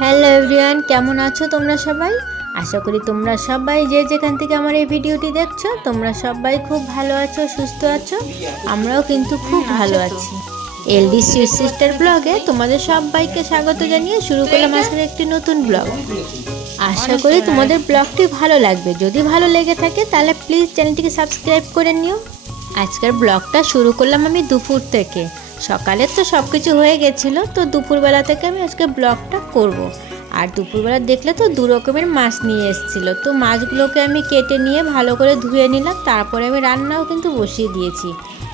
Hello everyone, কেমন আছো তোমরা সবাই? আশা করি তোমরা সবাই যে যেখান থেকে আমার এই ভিডিওটি দেখছো তোমরা সবাই খুব ভালো আছো, সুস্থ আছো। আমরাও কিন্তু খুব ভালো আছি। এলডি সুইট সিস্টার ব্লগে তোমাদের সবাইকে স্বাগত জানিয়ে শুরু করলাম আজকের একটি নতুন ব্লগ। আশা করি তোমাদের ব্লগটি ভালো লাগবে। যদি ভালো লেগে থাকে তাহলে প্লিজ চ্যানেলটিকে সাবস্ক্রাইব করে নিও। আজকের ব্লগটা শুরু করলাম আমি দুপুর থেকে। সকালে তো সব কিছু হয়ে গেছিলো, তো দুপুরবেলা থেকে আমি আজকে ব্লগটা করব। আর দুপুরবেলা দেখলে তো দু রকমের মাছ নিয়ে এসেছিলো, তো মাছগুলোকে আমি কেটে নিয়ে ভালো করে ধুয়ে নিলাম। তারপরে আমি রান্নাও কিন্তু বসিয়ে দিয়েছি।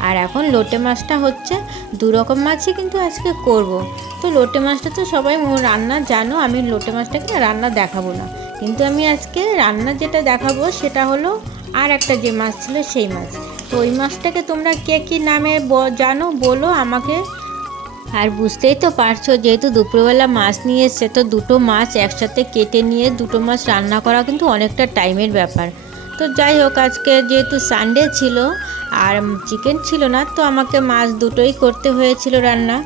আর এখন লোটে মাছটা হচ্ছে, দু রকম মাছই কিন্তু আজকে করব। তো লোটে মাছটা তো সবাই রান্না জানো, আমি লোটে মাছটাকে রান্না দেখাবো না, কিন্তু আমি আজকে রান্না যেটা দেখাবো সেটা হলো আর একটা যে মাছ ছিল সেই মাছ। তো ওই মাছটাকে তোমরা কে কী নামে জানো বলো আমাকে। আর বুঝতেই তো পারছো, যেহেতু দুপুরবেলা মাছ নিয়ে এসছে, তো দুটো মাছ একসাথে কেটে নিয়ে দুটো মাছ রান্না করা কিন্তু অনেকটা টাইমের ব্যাপার। তো যাই হোক, আজকে যেহেতু সানডে ছিল আর চিকেন ছিল না, তো আমাকে মাছ দুটোই করতে হয়েছিল রান্না।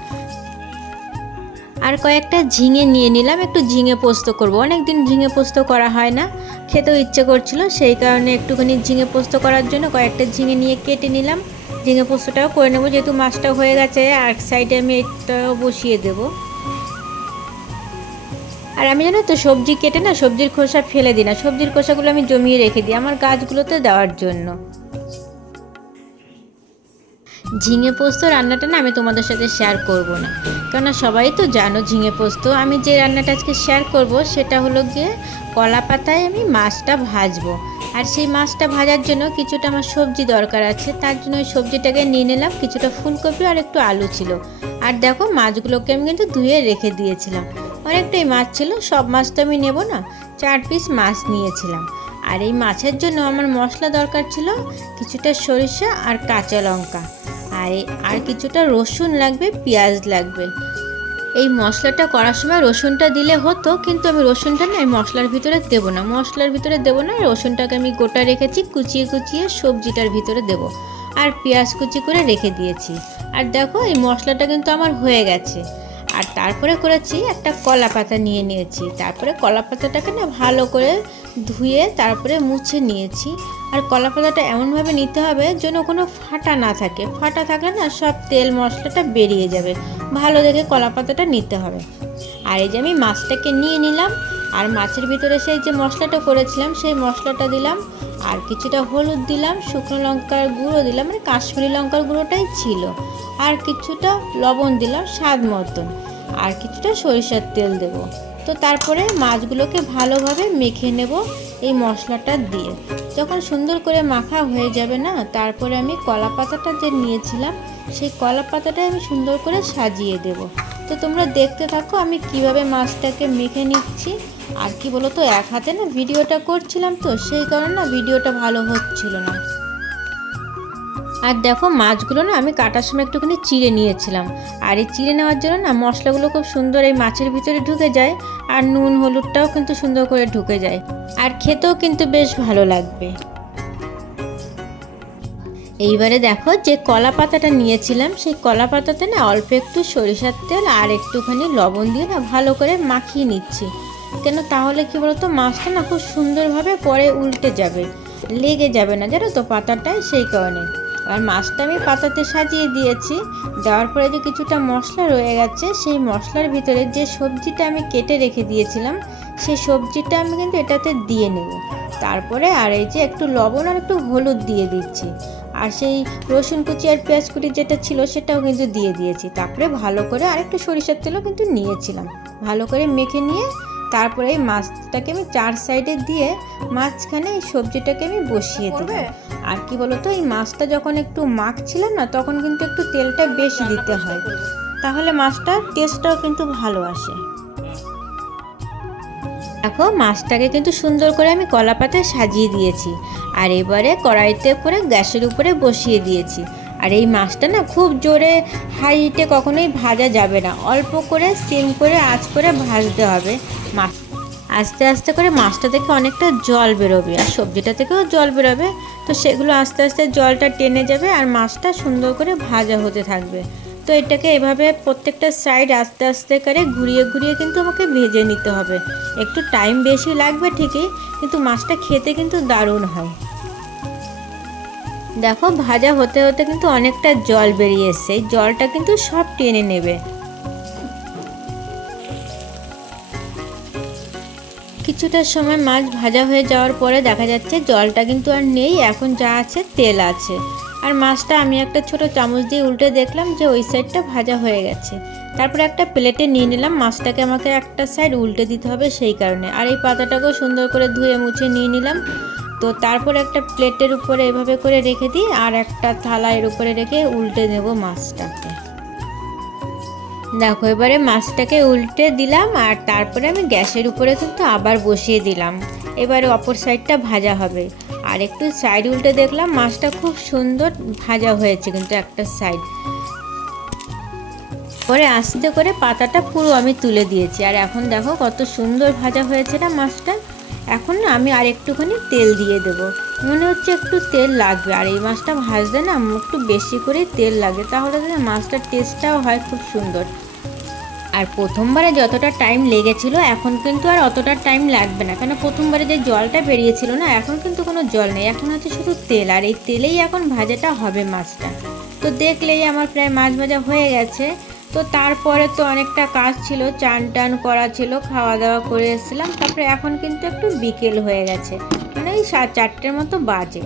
আর কয়েকটা ঝিঙে নিয়ে নিলাম, একটু ঝিঙে পোস্ত করব। অনেক দিন ঝিঙে পোস্ত করা হয় না, খেতেও ইচ্ছে করছিল, সেই কারণে একটুখানি ঝিঙে পোস্ত করার জন্য কয়েকটা ঝিঙে নিয়ে কেটে নিলাম। ঝিঙে পোস্তটাও করে নেবো, যেহেতু মাছটা হয়ে গেছে। আর সাইডে আমি এটাও বসিয়ে দেব। আর আমি জানো তো সবজি কেটে না সবজির খোসা ফেলে দিই না, সবজির খোসাগুলো আমি জমিয়ে রেখে দিই আমার গাছগুলোতে দেওয়ার জন্য। ঝিঙে পোস্ত রান্নাটা না আমি তোমাদের সাথে শেয়ার করব না, কেননা সবাই তো জানো ঝিঙে পোস্ত। আমি যে রান্নাটা আজকে শেয়ার করব সেটা হলো গিয়ে কলা পাতায় আমি মাছটা ভাজবো। আর সেই মাছটা ভাজার জন্য কিছুটা আমার সবজি দরকার আছে, তার জন্য ওই সবজিটাকে নিয়ে নিলাম। কিছুটা ফুলকপি আর একটু আলু ছিল। আর দেখো মাছগুলোকে আমি কিন্তু ধুয়ে রেখে দিয়েছিলাম। অনেকটাই মাছ ছিল, সব মাছ তো আমি নেব না, 4 পিস মাছ নিয়েছিলাম। আর এই মাছের জন্য আমার মশলা দরকার ছিল কিছুটা সরিষা আর কাঁচা লঙ্কা, আর কিছুটা রসুন লাগবে, পেঁয়াজ লাগবে। এই মশলাটা করার সময় রসুনটা দিলে হতো, কিন্তু আমি রসুনটা না এই মশলার ভিতরে দেবো না, রসুনটাকে আমি গোটা রেখেছি, কুচিয়ে কুচিয়ে সবজিটার ভিতরে দেব। আর পেঁয়াজ কুচি করে রেখে দিয়েছি। আর দেখো এই মশলাটা কিন্তু আমার হয়ে গেছে। আর তারপরে করেছি একটা কলা পাতা নিয়ে নিয়েছি। তারপরে কলা পাতাটাকে না ভালো করে ধুয়ে তারপরে মুছে নিয়েছি। আর কলা পাতাটা এমনভাবে নিতে হবে যেন কোনো ফাটা না থাকে, ফাটা থাকলে না সব তেল মশলাটা বেরিয়ে যাবে। ভালো দেখে কলা পাতাটা নিতে হবে। আর এই যে আমি মাছটাকে নিয়ে নিলাম, আর মাছের ভিতরে সেই যে মশলাটা করেছিলাম সেই মশলাটা দিলাম। আর কিছুটা হলুদ দিলাম, শুকনো লঙ্কার গুঁড়ো দিলাম, মানে কাশ্মীরি লঙ্কার গুঁড়োটাই ছিল। আর কিছুটা লবণ দিলাম স্বাদ মতন, আর কিছুটা সরিষার তেল দেব। তো তারপরে মাছগুলোকে ভালোভাবে মেখে নেব এই মশলাটা দিয়ে। যখন সুন্দর করে মাখা হয়ে যাবে না, তারপরে আমি কলা পাতাটা যে নিয়েছিলাম সেই কলা পাতাটা আমি সুন্দর করে সাজিয়ে দেব। তো তোমরা দেখতে থাকো আমি কিভাবে মাছটাকে মেখে নিচ্ছি। আর কি বলো তো, এক হাতে না ভিডিওটা করছিলাম, তো সেই কারণে না ভিডিওটা ভালো হচ্ছিল না। আর দেখো মাছগুলো না আমি কাটার সময় একটুখানি চিড়ে নিয়েছিলাম। আর এই চিড়ে নেওয়ার জন্য না মশলাগুলো খুব সুন্দর এই মাছের ভিতরে ঢুকে যায়। আর নুন হলুদটাও কিন্তু সুন্দর করে ঢুকে যায়, আর খেতেও কিন্তু বেশ ভালো লাগবে। এইবারে দেখো যে কলা পাতাটা নিয়েছিলাম সেই কলা পাতাতে না অল্প একটু সরিষার তেল আর একটুখানি লবণ দিয়ে না ভালো করে মাখিয়ে নিচ্ছি। কেন তাহলে কি বলতো, মাছটা না খুব সুন্দরভাবে পরে উল্টে যাবে, লেগে যাবে না জানো তো পাতাটায়, সেই কারণে। আর মাছটা আমি পাতাতে সাজিয়ে দিয়েছি। দেওয়ার পরে যে কিছুটা মশলা রয়ে গেছে, সেই মশলার ভিতরে যে সবজিটা আমি কেটে রেখে দিয়েছিলাম সেই সবজিটা আমি কিন্তু এটাতে দিয়ে নেব। তারপরে আর এই যে একটু লবণ আর একটু হলুদ দিয়ে দিচ্ছি। আর সেই রসুন কুচি আর পেঁয়াজ কুচি যেটা ছিল সেটাও কিন্তু দিয়ে দিয়েছি। তারপরে ভালো করে আর একটু সরিষার তেলও কিন্তু নিয়েছিলাম। ভালো করে মেখে নিয়ে তারপরে এই মাছটাকে আমি 4 সাইডে দিয়ে মাঝখানে এই সবজিটাকে আমি বসিয়ে দিলাম। আর কি বলতো, এই মাছটা যখন একটু মাখছিলাম না তখন কিন্তু একটু তেলটা বেশি দিতে হয়, তাহলে মাছটার টেস্টটাও কিন্তু ভালো আসে। দেখো মাছটাকে কিন্তু সুন্দর করে আমি কলা পাতায় সাজিয়ে দিয়েছি। আর এবারে কড়াইতে করে গ্যাসের উপরে বসিয়ে দিয়েছি। আর এই মাছটা না খুব জোরে হাই হিটে কখনোই ভাজা যাবে না, অল্প করে সিম করে আঁচ করে ভাজতে হবে। মাছ আস্তে আস্তে করে মাছটা থেকে অনেকটা জল বেরোবে, আর সবজিটা থেকেও জল বেরোবে। তো সেগুলো আস্তে আস্তে জলটা টেনে যাবে আর মাছটা সুন্দর করে ভাজা হতে থাকবে। তো এটাকে এভাবে প্রত্যেকটা সাইড আস্তে আস্তে করে ঘুরিয়ে ঘুরিয়ে কিন্তু আমাকে ভেজে নিতে হবে। একটু টাইম বেশি লাগবে ঠিকই, কিন্তু মাছটা খেতে কিন্তু দারুণ হয়। দেখো ভাজা হতে হতে কিন্তু অনেকটা জল বেরিয়ে এসছে, এই জলটা কিন্তু সব টেনে নেবে। কিছুটা সময় মাছ ভাজা হয়ে যাওয়ার পরে দেখা যাচ্ছে জলটা কিন্তু আর নেই, এখন যা আছে তেল আছে। আর মাছটা আমি একটা ছোট চামচ দিয়ে উল্টে দেখলাম যে ওই সাইডটা ভাজা হয়ে গেছে। তারপরে একটা প্লেটে নিয়ে নিলাম, মাছটাকে আমাকে একটা সাইড উল্টে দিতে হবে সেই কারণে। আর এই পাতাটাকেও সুন্দর করে ধুয়ে মুছে নিয়ে নিলাম। তো তারপর একটা প্লেটের উপরে এভাবে করে রেখে দিই, আর একটা থালা এর উপরে রেখে উল্টে নেব মাছটাকে। দেখো এবারে মাছটাকে উল্টে দিলাম, আর তারপরে আমি গ্যাসের উপরে কিন্তু আবার বসিয়ে দিলাম। এবারে অপর সাইডটা ভাজা হবে। আর একটু সাইড উল্টে দেখলাম মাছটা খুব সুন্দর ভাজা হয়েছে কিন্তু একটা সাইড। পরে আস্তে করে পাতাটা পুরো আমি তুলে দিয়েছি। আর এখন দেখো কত সুন্দর ভাজা হয়েছে না মাছটা। এখন না আমি আর একটুখানি তেল দিয়ে দেব, মনে হচ্ছে একটু তেল লাগবে। আর এই মাছটা ভাজলে না একটু বেশি করে তেল লাগে, তাহলে মাছটার টেস্টটাও হয় খুব সুন্দর। আর প্রথমবারে যতটা টাইম লেগেছিল এখন কিন্তু আর অতটা টাইম লাগবে না, কেন প্রথমবারে যে জলটা বেরিয়েছিল না, এখন কিন্তু কোনো জল নেই, এখন হচ্ছে শুধু তেল। আর এই তেলেই এখন ভাজাটা হবে মাছটা। তো দেখলেই আমার প্রায় মাছ ভাজা হয়ে গেছে। তো তারপরে তো অনেকটা কাজ ছিল, চান টান করা ছিল, খাওয়া দাওয়া করে এসেছিলাম। তারপরে এখন কিন্তু একটু বিকেল হয়ে গেছে, মানে এই 4:30 মতো বাজে।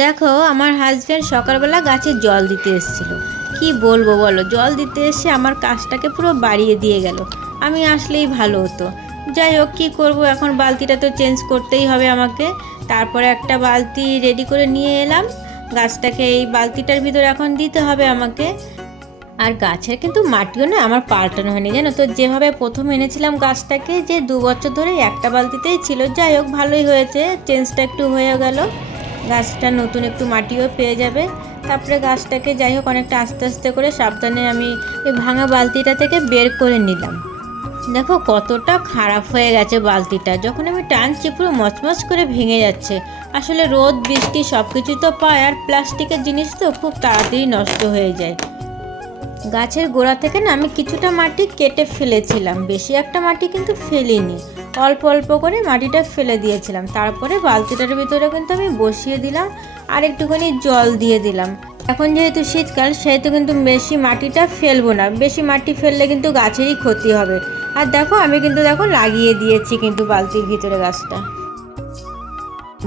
দেখো আমার হাজব্যান্ড সকালবেলা গাছে জল দিতে এসেছিলো। কি বলবো বলো, জল দিতে এসে আমার কাজটাকে পুরো বাড়িয়ে দিয়ে গেল। আমি আসলেই ভালো হতো। যাই হোক, কী করবো, এখন বালতিটা তো চেঞ্জ করতেই হবে আমাকে। তারপরে একটা বালতি রেডি করে নিয়ে এলাম, গাছটাকে এই বালতিটার ভিতরে এখন দিতে হবে আমাকে। আর গাছের কিন্তু মাটিও না আমার পাল্টানো হয়নি, জানো তো। যেভাবে প্রথম এনেছিলাম গাছটাকে, যে 2 বছর ধরে একটা বালতিতেই ছিল। যাই হোক, ভালোই হয়েছে, চেঞ্জটা একটু হয়ে গেল, গাছটা নতুন একটু মাটিও পেয়ে যাবে। তারপরে গাছটাকে যাই হোক অনেকটা আস্তে আস্তে করে সাবধানে আমি এই ভাঙা বালতিটা থেকে বের করে নিলাম। দেখো কতটা খারাপ হয়ে গেছে বালতিটা, যখন আমি টানছি পুরো মচমচ করে ভেঙে যাচ্ছে। আসলে রোদ বৃষ্টি সব কিছু তো পায়, আর প্লাস্টিকের জিনিস তো খুব তাড়াতাড়ি নষ্ট হয়ে যায়। গাছের গোড়া থেকে না আমি কিছুটা মাটি কেটে ফেলেছিলাম, বেশি একটা মাটি কিন্তু ফেলিনি, অল্প অল্প করে মাটিটা ফেলে দিয়েছিলাম। তারপরে বালতিটার ভিতরে কিন্তু আমি বসিয়ে দিলাম, আর একটুখানি জল দিয়ে দিলাম। এখন যেহেতু শীতকাল, সেহেতু কিন্তু বেশি মাটিটা ফেলবো না, বেশি মাটি ফেললে কিন্তু গাছেরই ক্ষতি হবে। আর দেখো আমি কিন্তু লাগিয়ে দিয়েছি কিন্তু বালতির ভিতরে গাছটা।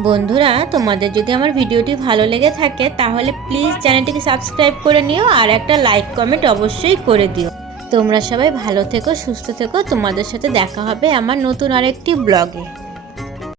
বন্ধুরা, তোমাদের যদি আমার ভিডিওটি ভালো লেগে থাকে তাহলে প্লিজ চ্যানেলটিকে সাবস্ক্রাইব করে নিও, আর একটা লাইক কমেন্ট অবশ্যই করে দিও। তোমরা সবাই ভালো থেকো, সুস্থ থেকো। তোমাদের সাথে দেখা হবে আমার নতুন আরেকটি ব্লগে।